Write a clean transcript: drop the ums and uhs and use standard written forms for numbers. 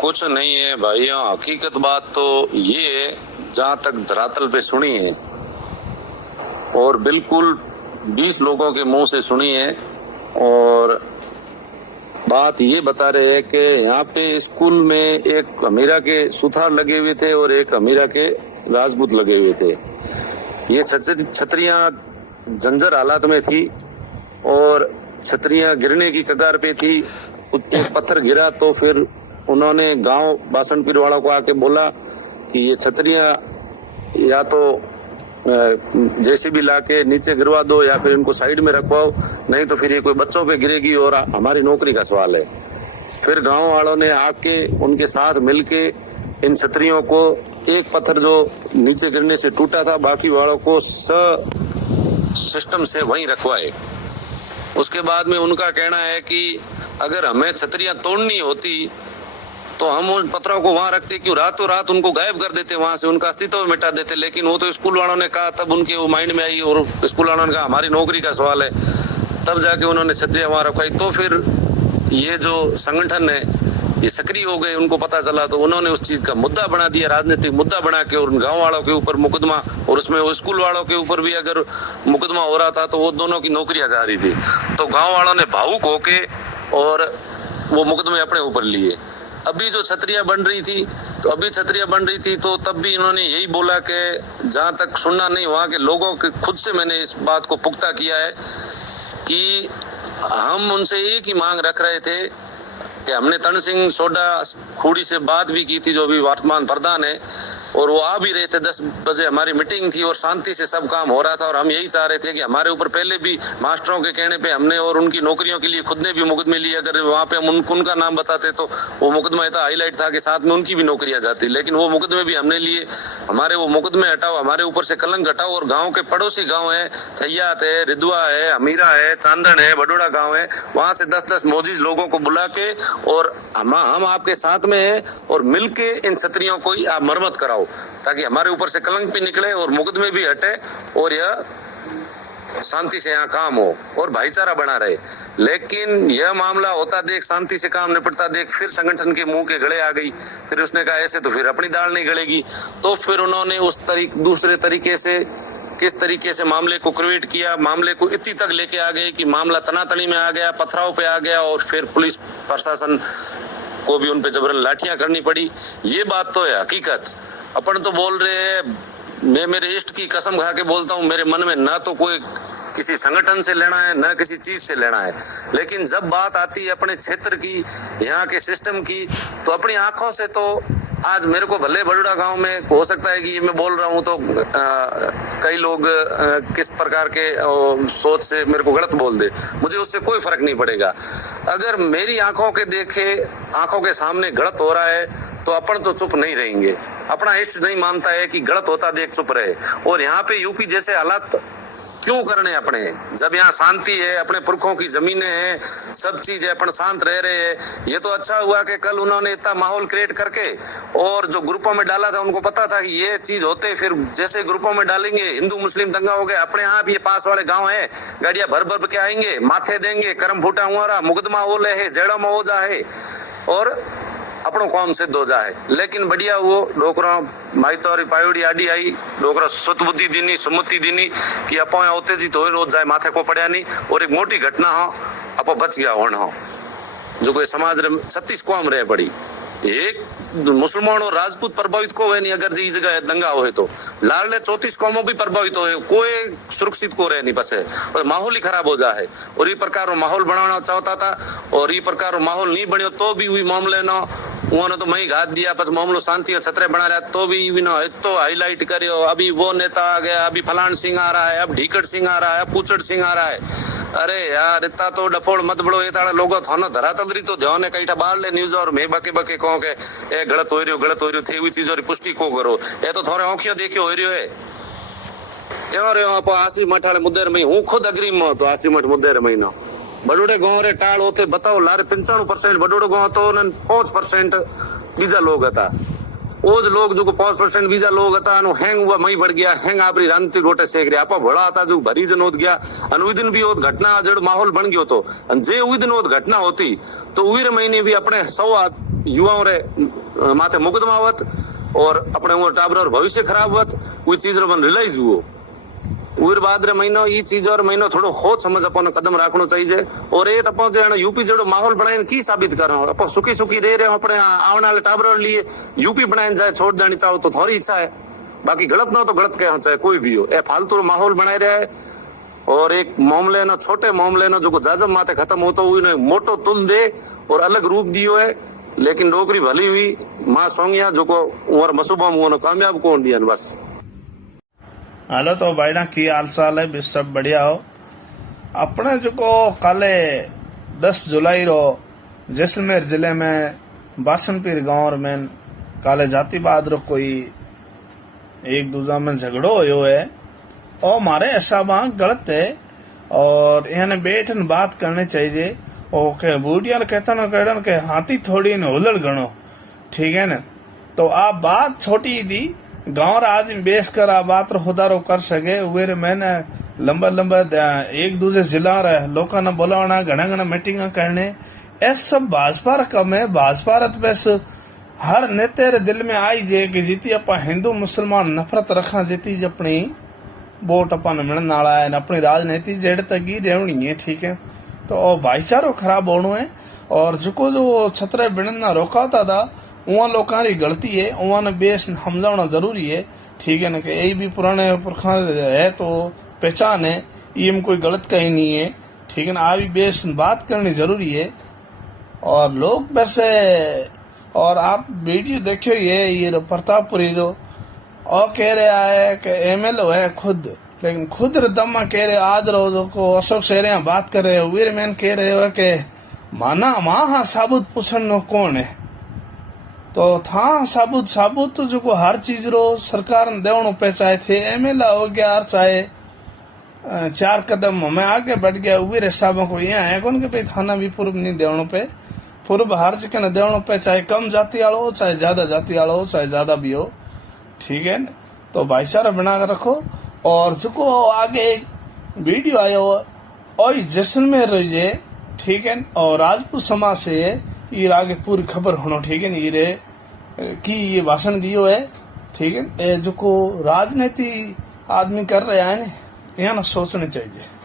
कुछ नहीं है भाइयों, हकीकत बात तो ये है, जहाँ तक धरातल पे सुनी है और बिल्कुल 20 लोगों के मुंह से सुनी है, और बात ये बता रहे हैं कि यहाँ पे स्कूल में एक अमीरा के सुथार लगे हुए थे और एक अमीरा के राजपूत लगे हुए थे। ये छतरियां जंजर हालात में थी और छतरियां गिरने की कगार पे थी। एक पत्थर गिरा तो फिर उन्होंने गांव बासनपीर वालों को आके बोला कि ये छतरियां या तो जेसीबी लाके नीचे गिरवा दो या फिर इनको साइड में रखवाओ, नहीं तो फिर ये कोई बच्चों पे गिरेगी और हमारी नौकरी का सवाल है। फिर गांव वालों ने आके उनके साथ मिलके इन छतरियों को, एक पत्थर जो नीचे गिरने से टूटा था, बाकी वालों को सिस्टम से वहीं रखवाए। उसके बाद में उनका कहना है कि अगर हमें छतरियां तोड़नी होती तो हम उन पत्थरों को वहां रखते, क्यों रातों रात उनको गायब कर देते, वहां से उनका अस्तित्व मिटा देते। लेकिन वो तो स्कूल वालों ने कहा, तब उनके वो माइंड में आई और स्कूल वालों ने कहा हमारी नौकरी का सवाल है, तब जाके उन्होंने छतरियां वहां रखवाई। तो फिर ये जो संगठन है ये सक्रिय हो गए, उनको पता चला तो उन्होंने उस चीज का मुद्दा बना दिया, राजनीतिक मुद्दा बना के, और उन गाँव वालों के ऊपर मुकदमा, और उसमें वो स्कूल वालों के ऊपर भी अगर मुकदमा हो रहा था तो वो दोनों की नौकरियां जा रही थी। तो गाँव वालों ने भावुक होके और वो मुकदमे अपने ऊपर लिए। अभी जो छतरियां बन रही थी तो तब भी इन्होंने यही बोला कि जहां तक सुनना नहीं, वहां के लोगों के खुद से मैंने इस बात को पुख्ता किया है कि हम उनसे एक ही मांग रख रहे थे कि हमने तन सिंह सोडा खूड़ी से बात भी की थी, जो भी वर्तमान प्रधान है, और वो आ भी रहे थे। 10 बजे हमारी मीटिंग थी और शांति से सब काम हो रहा था, और हम यही चाह रहे थे कि हमारे ऊपर पहले भी मास्टरों के कहने पे हमने और उनकी नौकरियों के लिए खुद ने भी मुकदमे लिए। अगर वहाँ पे हम उनका नाम बताते तो वो मुकदमा इतना हाईलाइट था कि साथ में उनकी भी नौकरियां जाती, लेकिन वो मुकदमे भी हमने लिए। हमारे वो मुकदमे हटाओ, हमारे ऊपर से कलंक हटाओ, और गाँव के पड़ोसी गाँव है, थैयात है, रिदवा है, अमीरा है, चांदन है, बडोड़ा गाँव है, वहां से 10-10 मोजिज लोगों को बुला के और हम आपके साथ में है और मिलके इन छतरियों को आप मरम्मत कराओ, ताकि हमारे ऊपर से कलंक भी निकले और मुकदमे भी हटे और यह शांति से यहाँ काम हो और भाईचारा बना रहे। लेकिन यह मामला होता देख, शांति से काम निपटता देख, फिर संगठन के मुंह के गले आ गई। फिर उसने कहा ऐसे तो फिर अपनी दाल नहीं गलेगी। तो फिर उन्होंने दूसरे तरीके से, किस तरीके से मामले को क्रिएट किया, मामले को इतनी तक लेके आ गए कि मामला तनातनी में आ गया, पथराव पे आ गया, और फिर पुलिस प्रशासन को भी उन पे जबरन लाठियां करनी पड़ी। ये बात तो है हकीकत। अपन तो बोल रहे हैं, मैं मेरे इष्ट की कसम खा के बोलता हूँ, मेरे मन में ना तो कोई किसी संगठन से लेना है, ना किसी चीज से लेना है, लेकिन जब बात आती है अपने क्षेत्र की, यहाँ के सिस्टम की, तो अपनी आंखों से तो आज मेरे को भले बड़ोड़ा गांव में हो सकता है कि ये मैं बोल रहा हूँ तो कई लोग किस प्रकार के सोच से मेरे को गलत बोल दे, मुझे उससे कोई फर्क नहीं पड़ेगा। अगर मेरी आंखों के सामने गलत हो रहा है तो अपन तो चुप नहीं रहेंगे। अपना इष्ट नहीं मानता है कि गलत होता देख चुप रहे। और यहाँ पे यूपी जैसे हालात क्यों करने अपने, जब यहाँ शांति है, अपने पुरखों की जमीनें हैं, सब चीज है, अपन शांत रह रहे हैं। ये तो अच्छा हुआ कि कल उन्होंने इतना माहौल क्रिएट करके और जो ग्रुपों में डाला था, उनको पता था कि ये चीज होते, फिर जैसे ग्रुपों में डालेंगे हिंदू मुस्लिम दंगा हो गया। अपने यहाँ भी ये पास वाले गाँव है, गाड़ियां भर भर के आएंगे, माथे देंगे, करम फूटा हुआ मुकदमा ओले है, जेड़ा में हो जाए और अपनो काम सिद्ध हो जाए। लेकिन बढ़िया वो डोकरा माई तोरी पायोड़ी आडी आई, डोकरा सतबुद्धि दीनी, सम्मति दीनी कि अपो होते जी तो रोज जाए, माथे को पड़या नहीं। और एक मोटी घटना हो, अपो बच गया होना हो, जो कोई समाज 36 कौम रह पड़ी, एक मुसलमान और राजपूत प्रभावित को है नहीं। अगर जी जगह दंगा हो तो लाल 34 कौमों भी प्रभावित हो, कोई सुरक्षित को रह नहीं पछे, पर माहौल ही खराब हो जाए। और ये प्रकार माहौल बनाना चाहता था और ये प्रकार माहौल नहीं बनियो तो भी हुई मामले न उन्होंने तो मई घात दिया, बस मामलो शांति और छतरे बना रहा तो भी तो हाईलाइट करियो, अभी वो नेता आ गया, अभी फलान सिंह आ रहा है, अब ढीकड़ सिंह आ रहा है, अब पूचड़ सिंह आ रहा है। अरे यार इतना तो डफोड़ मत बड़ो, ये ताड़ा लोगो थानो धरातल री तो ध्यान है, कईठा बाहर ले न्यूज और मैं बके कहो के ए गलत हो रही थे, हुई चीजों की पुष्टि को करो। ये तो थोड़े आंखियों देखियो हो रही है क्यों रे आप आसी मठाले मुद्देर में हूँ खुद अग्रिम में तो आसी मठ मुद्देर महीना बडोड़े गाँव रे टाल होते बताओ लारे 95% बडोड़ो गाँव तो 5% बीजा लोग था। वो लोग जो 5% बीजा लोग था हैंग हुआ मई बढ़ गया, हैंग आपरी रांति रोटे सेक रहे आपा भड़ा था जो भरी जन होत गया उस दिन भी वो घटना जड़ माहौल बन गयो तो जे उस दिन वो घटना होती तो उस महीने भी अपने 100 युवाओं रे माथे मुकदमा आवत और अपने वो टाबर और भविष्य खराब हुआ वो चीज मन रियलाइज हुआ उर बाद रे महीनो ई चीज और महीनो थोड़ो सोच समझ अपन कदम रखना चाहिए और ये तो अपन यूपी जो माहौल बनाए की साबित कर अपन सुखी सुखी रह रहे अपने आने वाले टाबर लिए यूपी बनाए जाए छोड़ देनी चाहो तो थोड़ी इच्छा है बाकी गलत ना हो तो गलत कहना चाहे कोई भी हो ए फालतू माहौल बनाए रहा है और एक मामले न छोटे मामले न जो जाजम माते खत्म होता हुई मोटो तुल दे और अलग रूप दियो है लेकिन नौकरी भली हुई मां सोंगिया जो को उमर मसूबा मुंह कामयाब कौन दिया बस। हेलो तो भाईना की हाल चाल है भी सब बढ़िया हो अपने जो को काले 10 जुलाई रो जैसलमेर जिले में बासनपीर गांव में काले जातिवाद रो कोई एक दूसरा में झगड़ो हो है और मारे हिसाब गलत है और इन्हें बैठन बात करनी चाहिए और के बूढ़िया कहता ना कहन के हाथी थोड़ी न हुलड़ गणो ठीक है ना तो आप बात छोटी दी गांव आदमी बेच कर आप बात खुदारो कर सके वे मैंने लंबा लंबा एक दूसरे जिला रहे लोगों ने बुलाना घना घना मीटिंग करने ऐसा सब भाजपा रकम है भाजपा बस हर नेते रे दिल में आई जे कि जीती अपा हिंदू मुसलमान नफरत रखा जीती अपनी वोट अपन मिलने वाला है अपनी राजनीति जेड़ तक ही रहनी है ठीक है तो भाईचारो खराब होना है और जो छतरे बिड़ना रोकाता था उहाँ लोगों की गलती है उहाँ ने बेस समझाना जरूरी है ठीक है ना कि यही भी पुराने पुरखा है तो पहचान है ये में कोई गलत कहीं नहीं है ठीक है ना आ भी बेस बात करनी जरूरी है और लोग वैसे और आप वीडियो देखियो ये प्रतापपुरी रो और कह रहा है कि एमएलए है खुद लेकिन खुद दम कह रहे आज रो को अशोक शहर बात कर रहे हो वीर मैन कह रहे हो कि माना वहां साबुत पूछन कौन है तो था साबुत तो जो हर चीज रो सरकार ने देवनो पे चाहे थे एमएलए हो गया और चाहे 4 कदम हमें आगे बढ़ गया वीर हिसाब को यहाँ है कौन के पे थाना भी पूर्व नहीं देवनो पे पूर्व हर जगह न देवनो पे चाहे कम जाति वालो हो चाहे ज्यादा जाति वालो हो चाहे ज्यादा भी हो ठीक है ना तो भाईचारा बना कर रखो और जो आगे वीडियो आयो और जैसलमेर रहिए ठीक है और राजपूत समाज से ये आगे पूरी खबर होना ठीक है ये की ये भाषण दियो है ठीक है जो को राजनीति आदमी कर रहे हैं ना यहाँ ना सोचना चाहिए।